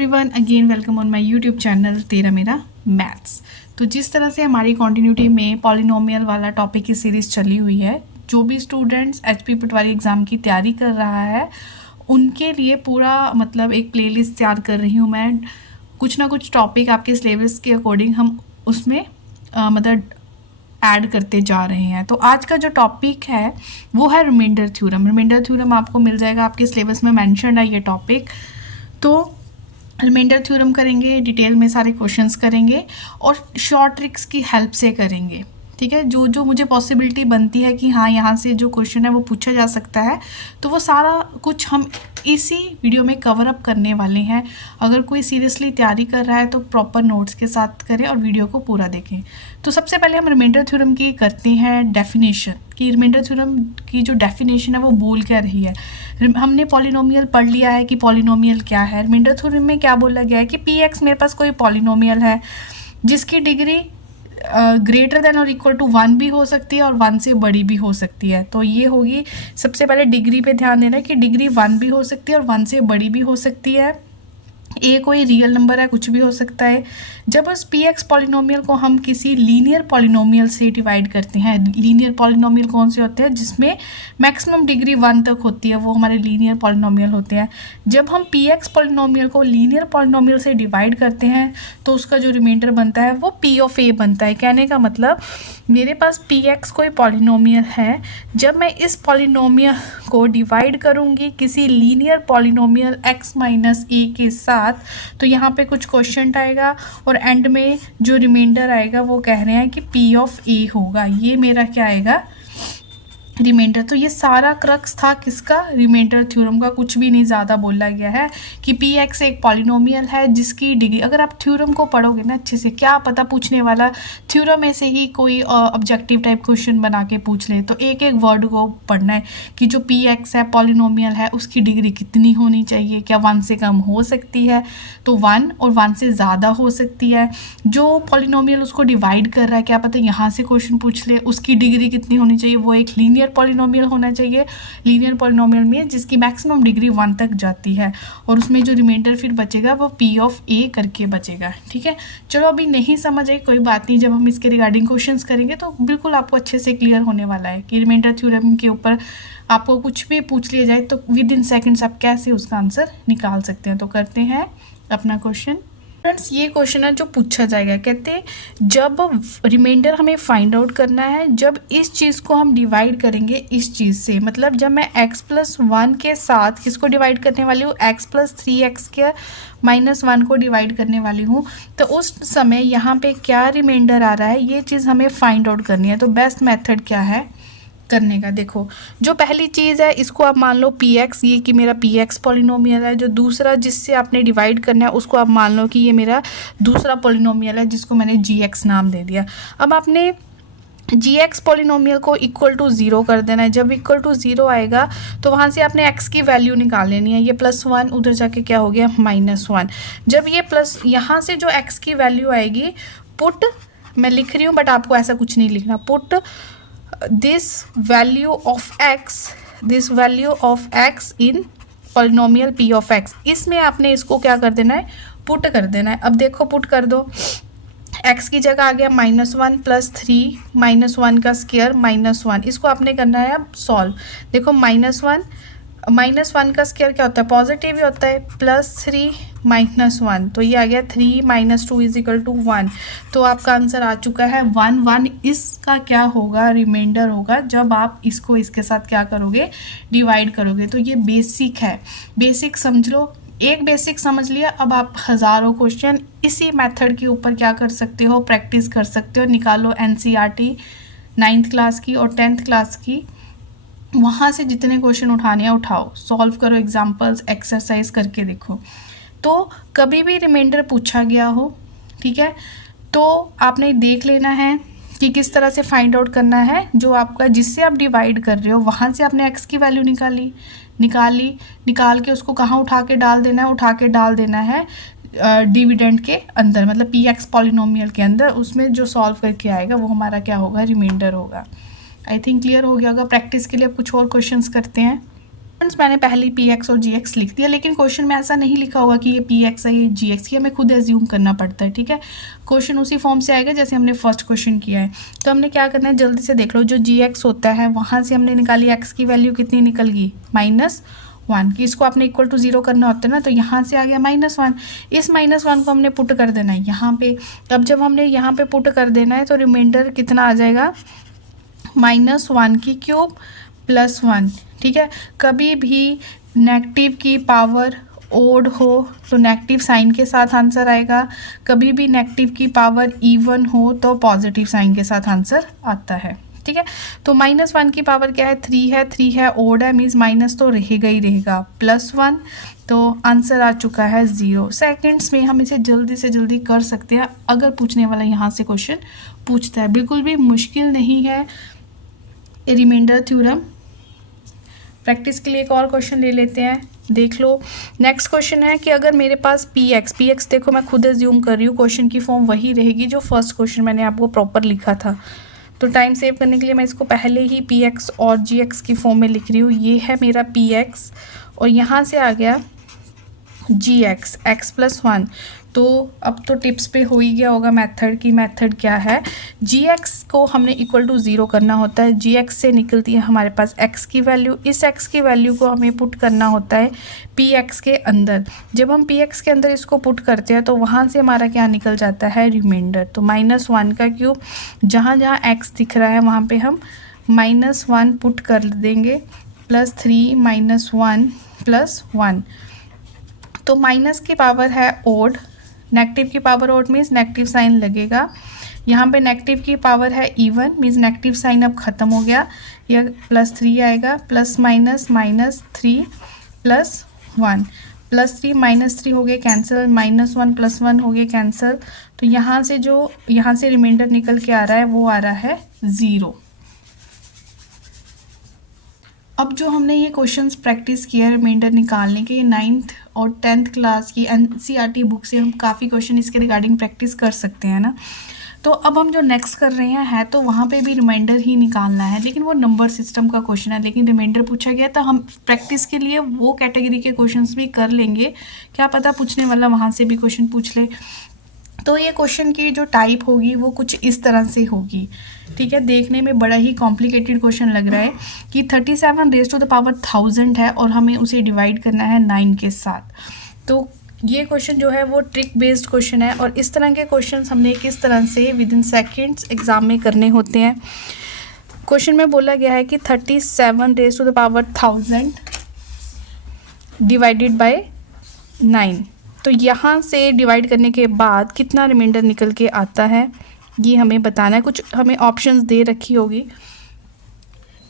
Everyone, again welcome on my YouTube channel तेरा मेरा maths. तो जिस तरह से हमारी कॉन्टिन्यूटी में पॉलिनोमियल वाला टॉपिक की सीरीज़ चली हुई है, जो भी स्टूडेंट्स एचपी पटवारी एग्ज़ाम की तैयारी कर रहा है उनके लिए पूरा मतलब एक प्लेलिस्ट तैयार कर रही हूँ मैं। कुछ ना कुछ टॉपिक आपके सिलेबस के अकॉर्डिंग हम उसमें मतलब ऐड करते जा रहे हैं। तो आज का जो टॉपिक है वो है रिमाइंडर थ्योरम। रिमाइंडर थ्योरम आपको मिल जाएगा, आपके सिलेबस में मेंशन है ये टॉपिक। तो रिमाइंडर थ्योरम करेंगे, डिटेल में सारे क्वेश्चंस करेंगे और शॉर्ट ट्रिक्स की हेल्प से करेंगे। ठीक है, जो जो मुझे पॉसिबिलिटी बनती है कि हाँ यहाँ से जो क्वेश्चन है वो पूछा जा सकता है, तो वो सारा कुछ हम इसी वीडियो में कवर अप करने वाले हैं। अगर कोई सीरियसली तैयारी कर रहा है तो प्रॉपर नोट्स के साथ करें और वीडियो को पूरा देखें। तो सबसे पहले हम रिमाइंडर थ्योरम की करते हैं डेफिनेशन, कि रिमाइंडर थ्योरम की जो डेफिनेशन है वो बोल क्या रही है। हमने पॉलिनोमियल पढ़ लिया है कि पॉलिनोमियल क्या है। रिमाइंडर थ्योरम में क्या बोला गया है कि पी एक्स मेरे पास कोई पॉलिनोमियल है जिसकी डिग्री ग्रेटर देन और इक्वल टू 1 भी हो सकती है और 1 से बड़ी भी हो सकती है। तो ये होगी, सबसे पहले डिग्री पे ध्यान देना है कि डिग्री 1 भी हो सकती है और 1 से बड़ी भी हो सकती है। ए कोई रियल नंबर है, कुछ भी हो सकता है। जब उस पी एक्स पॉलिनोमियल को हम किसी लीनियर पॉलिनोमियल से डिवाइड करते हैं, लीनियर पॉलिनोमियल कौन से होते हैं जिसमें मैक्सिमम डिग्री 1 तक होती है, वो हमारे लीनियर पॉलिनोमियल होते हैं। जब हम पी एक्स पॉलिनोमियल को लीनियर पॉलिनोमियल से डिवाइड करते हैं तो उसका जो रिमाइंडर बनता है वो पी ऑफ ए बनता है। कहने का मतलब मेरे पास पी एक्स कोई पॉलिनोमियल है, जब मैं इस पॉलिनोमियल को डिवाइड करूँगी किसी लीनियर पॉलिनोमियल एक्स माइनस ए के साथ, तो यहाँ पे कुछ क्वेश्चन आएगा और एंड में जो रिमाइंडर आएगा वो कह रहे हैं कि पी ऑफ ए होगा। ये मेरा क्या आएगा, रिमाइंडर। तो ये सारा क्रक्स था किसका, रिमाइंडर थ्योरम का। कुछ भी नहीं ज़्यादा बोला गया है कि पी एक्स एक पॉलिनोमियल है जिसकी डिग्री, अगर आप थ्योरम को पढ़ोगे ना अच्छे से, क्या पता पूछने वाला थ्योरम में से ही कोई ऑब्जेक्टिव टाइप क्वेश्चन बना के पूछ ले। तो एक एक वर्ड को पढ़ना है कि जो पी एक्स है पॉलिनोमियल है उसकी डिग्री कितनी होनी चाहिए, क्या 1 से कम हो सकती है तो 1 और 1 से ज़्यादा हो सकती है। जो पॉलिनोमियल उसको डिवाइड कर रहा है, क्या पता यहाँ से क्वेश्चन पूछ ले, उसकी डिग्री कितनी होनी चाहिए, वो एक लीनियर पॉलिनोमियल होना चाहिए। लीनियर पॉलिनोमियल में जिसकी मैक्सिमम डिग्री 1 तक जाती है और उसमें जो रिमाइंडर फिर बचेगा वो पी ऑफ ए करके बचेगा। ठीक है, चलो अभी नहीं समझ आई कोई बात नहीं, जब हम इसके रिगार्डिंग क्वेश्चंस करेंगे तो बिल्कुल आपको अच्छे से क्लियर होने वाला है कि रिमाइंडर थ्योरम के ऊपर आपको कुछ भी पूछ लिया जाए तो विद इन सेकेंड्स आप कैसे उसका आंसर निकाल सकते हैं। तो करते हैं अपना क्वेश्चन। फ्रेंड्स, ये क्वेश्चन है जो पूछा जाएगा, कहते हैं जब रिमाइंडर हमें फाइंड आउट करना है जब इस चीज़ को हम डिवाइड करेंगे इस चीज़ से, मतलब जब मैं x प्लस 1 के साथ किसको डिवाइड करने वाली हूँ, x प्लस 3x² माइनस 1 को डिवाइड करने वाली हूँ, तो उस समय यहाँ पे क्या रिमाइंडर आ रहा है ये चीज़ हमें फाइंड आउट करनी है। तो बेस्ट मेथड क्या है करने का, देखो जो पहली चीज़ है इसको आप मान लो पी एक्स, ये कि मेरा पी एक्स पॉलिनोमियल है। जो दूसरा जिससे आपने डिवाइड करना है उसको आप मान लो कि ये मेरा दूसरा पॉलिनोमियल है जिसको मैंने जी एक्स नाम दे दिया। अब आपने जी एक्स पॉलिनोमियल को इक्वल टू 0 कर देना है। जब इक्वल टू 0 आएगा तो वहाँ से आपने x की वैल्यू निकाल लेनी है। ये +1 उधर जाके क्या हो गया -1। जब ये प्लस यहाँ से जो x की वैल्यू आएगी, पुट, मैं लिख रही हूँ बट आपको ऐसा कुछ नहीं लिखना, put this value of x in polynomial p of x, इसमें आपने इसको क्या कर देना है, पुट कर देना है। अब देखो पुट कर दो, x की जगह आ गया -1 + 3 -1 का स्क्वायर -1, इसको आपने करना है अब सॉल्व। देखो -1 का स्क्वायर क्या होता है, पॉजिटिव ही होता है, +3 -1, तो ये आ गया 3 - 2 = 1। तो आपका आंसर आ चुका है 1 इसका क्या होगा, रिमाइंडर होगा जब आप इसको इसके साथ क्या करोगे, डिवाइड करोगे। तो ये बेसिक है, बेसिक समझ लो, एक बेसिक समझ लिया। अब आप हज़ारों क्वेश्चन इसी मेथड के ऊपर क्या कर सकते हो, प्रैक्टिस कर सकते हो। निकालो एनसीईआरटी 9th क्लास की और 10th क्लास की, वहाँ से जितने क्वेश्चन उठाने हैं उठाओ, सॉल्व करो, एग्जाम्पल्स एक्सरसाइज करके देखो। तो कभी भी रिमाइंडर पूछा गया हो, ठीक है, तो आपने देख लेना है कि किस तरह से फाइंड आउट करना है। जो आपका जिससे आप डिवाइड कर रहे हो वहाँ से आपने x की वैल्यू निकाल के उसको कहाँ उठा के डाल देना है, उठा के डाल देना है डिविडेंड के अंदर, मतलब पी एक्स पॉलिनोमियल के अंदर। उसमें जो सॉल्व करके आएगा वो हमारा क्या होगा, रिमाइंडर होगा। आई थिंक क्लियर हो गया होगा। प्रैक्टिस के लिए अब कुछ और क्वेश्चंस करते हैं। फ्रेंड्स मैंने पहले पी एक्स और जी एक्स लिख दिया, लेकिन क्वेश्चन में ऐसा नहीं लिखा होगा कि ये पी एक्स है ये जी एक्स, की हमें खुद एज्यूम करना पड़ता है। ठीक है, क्वेश्चन उसी फॉर्म से आएगा जैसे हमने फर्स्ट क्वेश्चन किया है। तो हमने क्या करना है, जल्दी से देख लो, जो जी एक्स होता है वहाँ से हमने निकाली एक्स की वैल्यू कितनी निकल गई, -1, कि इसको आपने इक्वल टू 0 करना होता है ना, तो यहाँ से आ गया -1। इस -1 को हमने पुट कर देना है यहाँ पे। अब जब हमने यहाँ पे पुट कर देना है तो रिमाइंडर कितना आ जाएगा, -1³ +1। ठीक है, कभी भी नेगेटिव की पावर ओड हो तो नेगेटिव साइन के साथ आंसर आएगा, कभी भी नेगेटिव की पावर इवन हो तो पॉजिटिव साइन के साथ आंसर आता है। ठीक है, तो -1 की पावर क्या है, 3 है ओड है, मीन्स माइनस तो रहेगा ही रहेगा, +1, तो आंसर आ चुका है 0। सेकेंड्स में हम इसे जल्दी से जल्दी कर सकते हैं अगर पूछने वाला यहाँ से क्वेश्चन पूछता है, बिल्कुल भी मुश्किल नहीं है रिमाइंडर थ्योरम। प्रैक्टिस के लिए एक और क्वेश्चन ले लेते हैं, देख लो। नेक्स्ट क्वेश्चन है कि अगर मेरे पास पी एक्स देखो मैं खुद एज्यूम कर रही हूँ, क्वेश्चन की फॉर्म वही रहेगी जो फर्स्ट क्वेश्चन मैंने आपको प्रॉपर लिखा था। तो टाइम सेव करने के लिए मैं इसको पहले ही पी एक्स और जी एक्स की फॉर्म में लिख रही हूँ। ये है मेरा पी एक्स और यहाँ से आ गया जी एक्स, x+1। तो अब तो टिप्स पे हो ही गया होगा मेथड की, मेथड क्या है, जी एक्स को हमने इक्वल टू 0 करना होता है। जी एक्स से निकलती है हमारे पास x की वैल्यू, इस x की वैल्यू को हमें पुट करना होता है पी एक्स के अंदर। जब हम पी एक्स के अंदर इसको पुट करते हैं तो वहाँ से हमारा क्या निकल जाता है, रिमाइंडर। तो -1³ जहाँ जहाँ x दिख रहा है वहाँ पे हम -1 पुट कर देंगे, +3 -1 +1। तो माइनस की पावर है ओड, नेगेटिव की power odd means negative sign लगेगा। यहाँ पे नेगेटिव की पावर है इवन मीन्स नेगेटिव साइन अब ख़त्म हो गया, यह +3 आएगा, प्लस माइनस -3 +1, +3 -3 हो गए कैंसिल, -1 +1 हो गए कैंसिल। तो यहाँ से जो यहाँ से रिमाइंडर निकल के आ रहा है वो आ रहा है 0। अब जो हमने ये क्वेश्चंस प्रैक्टिस किया रिमाइंडर निकालने के, 9th और 10th क्लास की NCERT बुक से हम काफ़ी क्वेश्चन इसके रिगार्डिंग प्रैक्टिस कर सकते हैं ना। तो अब हम जो नेक्स्ट कर रहे हैं तो वहाँ पे भी रिमाइंडर ही निकालना है, लेकिन वो नंबर सिस्टम का क्वेश्चन है, लेकिन रिमाइंडर पूछा गया तो हम प्रैक्टिस के लिए वो कैटेगरी के क्वेश्चंस भी कर लेंगे, क्या पता पूछने वाला वहाँ से भी क्वेश्चन पूछ ले। तो ये क्वेश्चन की जो टाइप होगी वो कुछ इस तरह से होगी। ठीक है, देखने में बड़ा ही कॉम्प्लिकेटेड क्वेश्चन लग रहा है कि 37⁻1000 है और हमें उसे डिवाइड करना है 9 के साथ। तो ये क्वेश्चन जो है वो ट्रिक बेस्ड क्वेश्चन है और इस तरह के क्वेश्चन हमने किस तरह से विद इन सेकेंड्स एग्जाम में करने होते हैं। क्वेश्चन में बोला गया है कि 37⁻1000 डिवाइडेड बाय 9। तो यहाँ से डिवाइड करने के बाद कितना रिमाइंडर निकल के आता है ये हमें बताना है। कुछ हमें ऑप्शंस दे रखी होगी।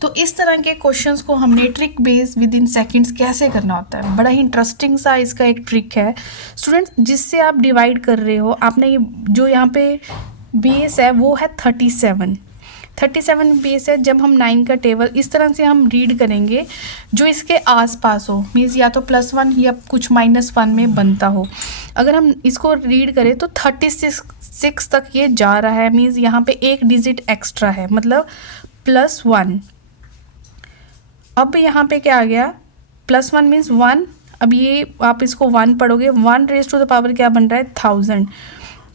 तो इस तरह के क्वेश्चंस को हमने trick based with in seconds कैसे करना होता है, बड़ा ही इंटरेस्टिंग सा इसका एक ट्रिक है स्टूडेंट्स, जिससे आप डिवाइड कर रहे हो। आपने ये जो यहाँ पे बेस है वो है 37 बेस है। जब हम 9 का टेबल इस तरह से हम रीड करेंगे जो इसके आसपास हो, मीन्स या तो +1 या कुछ -1 में बनता हो। अगर हम इसको रीड करें तो 36 तक ये जा रहा है, मीन्स यहाँ पे एक डिजिट एक्स्ट्रा है, मतलब +1। अब यहाँ पे क्या आ गया, +1 मीन्स 1। अब ये आप इसको 1 पढ़ोगे, 1 क्या बन रहा है 1000।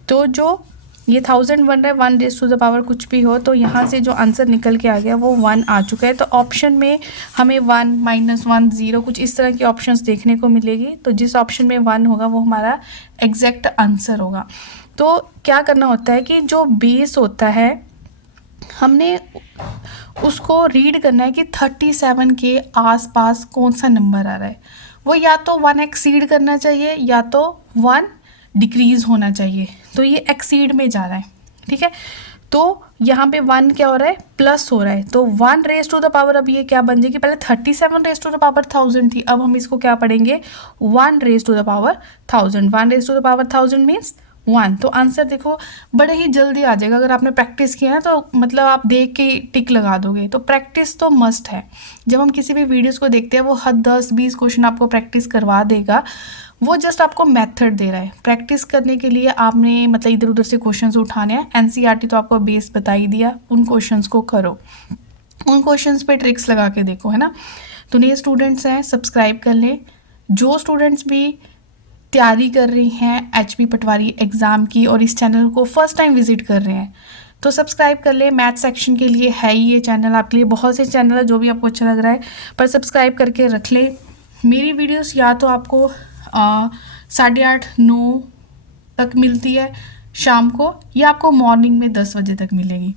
तो जो ये 1000 बन रहा है 1 कुछ भी हो, तो यहाँ से जो आंसर निकल के आ गया वो 1 आ चुका है। तो ऑप्शन में हमें 1 -1 0 कुछ इस तरह की ऑप्शंस देखने को मिलेगी। तो जिस ऑप्शन में 1 होगा वो हमारा एग्जैक्ट आंसर होगा। तो क्या करना होता है कि जो बेस होता है हमने उसको रीड करना है कि 37 के आसपास कौन सा नंबर आ रहा है। वो या तो 1 एक्सीड करना चाहिए या तो 1 डिक्रीज होना चाहिए। तो ये एक्सीड में जा रहा है। ठीक है, तो यहाँ पे 1 क्या हो रहा है, प्लस हो रहा है। तो 1 अब ये क्या बन जाएगी, पहले 37 थी, अब हम इसको क्या पढ़ेंगे 1 मीन्स 1। तो आंसर देखो बड़े ही जल्दी आ जाएगा। अगर आपने प्रैक्टिस किया है तो मतलब आप देख के टिक लगा दोगे। तो प्रैक्टिस तो मस्ट है। जब हम किसी भी वीडियोस को देखते हैं वो हद 10-20 क्वेश्चन आपको प्रैक्टिस करवा देगा, वो जस्ट आपको मेथड दे रहा है। प्रैक्टिस करने के लिए आपने मतलब इधर उधर से क्वेश्चंस उठाने हैं। NCERT तो आपको बेस बता ही दिया, उन क्वेश्चंस को करो, उन क्वेश्चंस पे ट्रिक्स लगा के देखो, है ना। तो नए स्टूडेंट्स हैं सब्सक्राइब कर लें। जो स्टूडेंट्स भी तैयारी कर रही हैं एचपी पटवारी एग्ज़ाम की और इस चैनल को फर्स्ट टाइम विजिट कर रहे हैं तो सब्सक्राइब कर ले। मैथ सेक्शन के लिए है ही ये चैनल, आपके लिए बहुत से चैनल है जो भी आपको अच्छा लग रहा है, पर सब्सक्राइब करके रख ले। मेरी वीडियोस या तो आपको 8:30-9 तक मिलती है शाम को, या आपको मॉर्निंग में 10 बजे तक मिलेगी।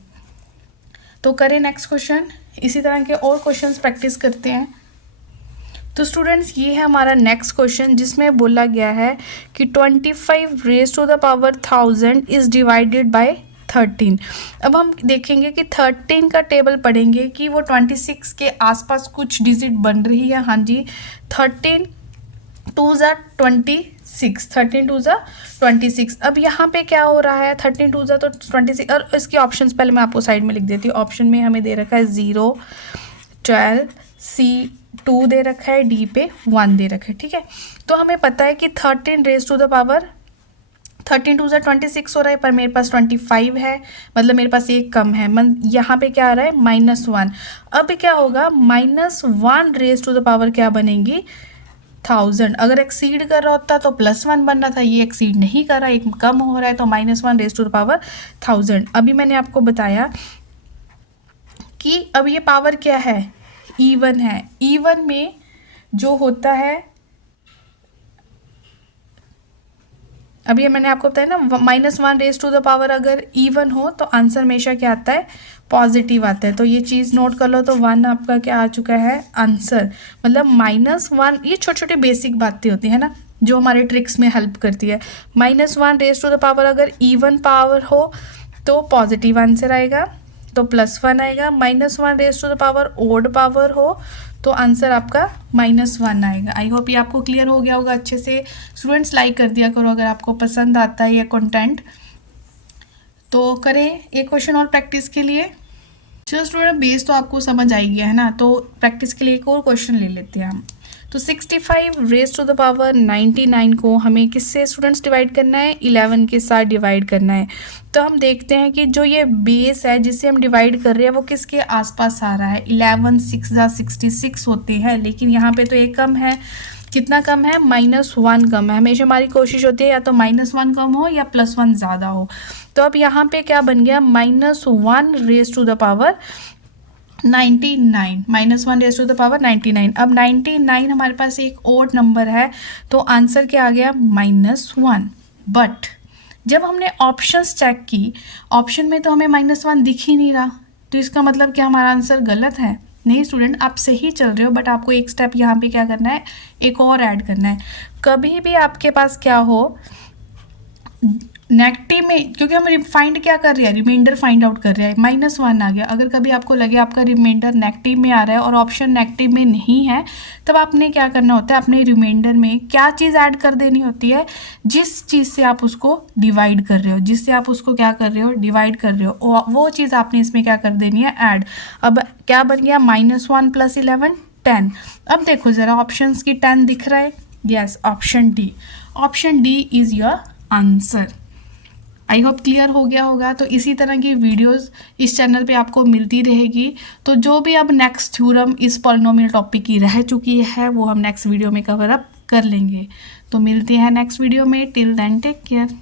तो करें नेक्स्ट क्वेश्चन। इसी तरह के और क्वेश्चंस प्रैक्टिस करते हैं। तो स्टूडेंट्स ये है हमारा नेक्स्ट क्वेश्चन, जिसमें बोला गया है कि 25 raise to the power 1000 is divided by 13। अब हम देखेंगे कि 13 का टेबल पढ़ेंगे कि वो 26 के आसपास कुछ डिजिट बन रही है। हाँ जी, 13 2 ज़ा 26, 13 2 ज़ा 26। अब यहाँ पे क्या हो रहा है, 13 2 ज़ा तो 26, और इसके ऑप्शंस पहले मैं आपको साइड में लिख देती हूँ। ऑप्शन में हमें दे रखा है 0, 12, C 2 दे रखा है, D पे 1 दे रखा है। ठीक है, तो हमें पता है कि 13 रेज़ टू द पावर 13 2 ज़ा 26 हो रहा है, पर मेरे पास 25 है, मतलब मेरे पास एक कम है। यहाँ पे क्या आ रहा है -1। अब क्या होगा, -1 रेज़ टू द पावर क्या बनेगी 1000। अगर एक्सीड कर रहा होता तो +1 बनना था, ये एक्सीड नहीं कर रहा, एक कम हो रहा है, तो -1 रेज़ टू द पावर 1000। अभी मैंने आपको बताया कि अब ये पावर क्या है, इवन है। इवन में जो होता है, अभी मैंने आपको बताया ना, -1 रेज़ टू द पावर अगर इवन हो तो आंसर हमेशा क्या आता है, पॉजिटिव आता है। तो ये चीज़ नोट कर लो। तो 1 आपका क्या आ चुका है आंसर, मतलब -1। ये छोटी छोटी बेसिक बातें होती है ना जो हमारे ट्रिक्स में हेल्प करती है। -1 रेज़ टू द पावर अगर इवन पावर हो तो पॉजिटिव आंसर आएगा, तो +1 आएगा। -1 raise to the power odd power हो तो आंसर आपका -1 आएगा। आई होप ये आपको क्लियर हो गया होगा अच्छे से। स्टूडेंट्स लाइक कर दिया करो अगर आपको पसंद आता है ये कंटेंट। तो करें एक क्वेश्चन और प्रैक्टिस के लिए। चलो स्टूडेंट, बेस तो आपको समझ आई गया है ना, तो प्रैक्टिस के लिए एक और क्वेश्चन ले लेते हैं हम। तो 65 रेज़ टू द पावर 99 को हमें किससे स्टूडेंट्स डिवाइड करना है, 11 के साथ डिवाइड करना है। तो हम देखते हैं कि जो ये बेस है जिसे हम डिवाइड कर रहे हैं वो किसके आसपास आ रहा है। 11 6 ज़ा 66 होते हैं, लेकिन यहाँ पे तो एक कम है। कितना कम है, -1 कम है। हमेशा हमारी कोशिश होती है या तो -1 कम हो या +1 ज़्यादा हो। तो अब यहाँ पे क्या बन गया, -1 raise to the power 99, -1 raise to the power 99। अब 99 हमारे पास एक ओड नंबर है, तो आंसर क्या आ गया, -1। बट जब हमने ऑप्शंस चेक की, ऑप्शन में तो हमें -1 दिख ही नहीं रहा, तो इसका मतलब क्या हमारा आंसर गलत है। नहीं स्टूडेंट, आप सही चल रहे हो, बट आपको एक स्टेप यहाँ पे क्या करना है, एक और ऐड करना है। कभी भी आपके पास क्या हो, नेगेटिव में, क्योंकि हम फाइंड क्या कर रहे हैं, रिमाइंडर फाइंड आउट कर रहे हैं, -1 आ गया। अगर कभी आपको लगे आपका रिमाइंडर नेगेटिव में आ रहा है और ऑप्शन नेगेटिव में नहीं है, तब आपने क्या करना होता है, अपने रिमाइंडर में क्या चीज़ ऐड कर देनी होती है, जिस चीज़ से आप उसको डिवाइड कर रहे हो, जिससे आप उसको क्या कर रहे हो, डिवाइड कर रहे हो, वो चीज़ आपने इसमें क्या कर देनी है, ऐड। अब क्या बन गया, -1 + 11 10। अब देखो ज़रा, ऑप्शंस की 10 दिख रहा है, yes, option D. Option D is your answer. I hope clear हो गया होगा। तो इसी तरह की वीडियोस इस चैनल पे आपको मिलती रहेगी। तो जो भी अब नेक्स्ट थ्योरम इस पॉलिनोमियल टॉपिक की रह चुकी है वो हम नेक्स्ट वीडियो में कवर अप कर लेंगे। तो मिलते हैं नेक्स्ट वीडियो में। Till then take care.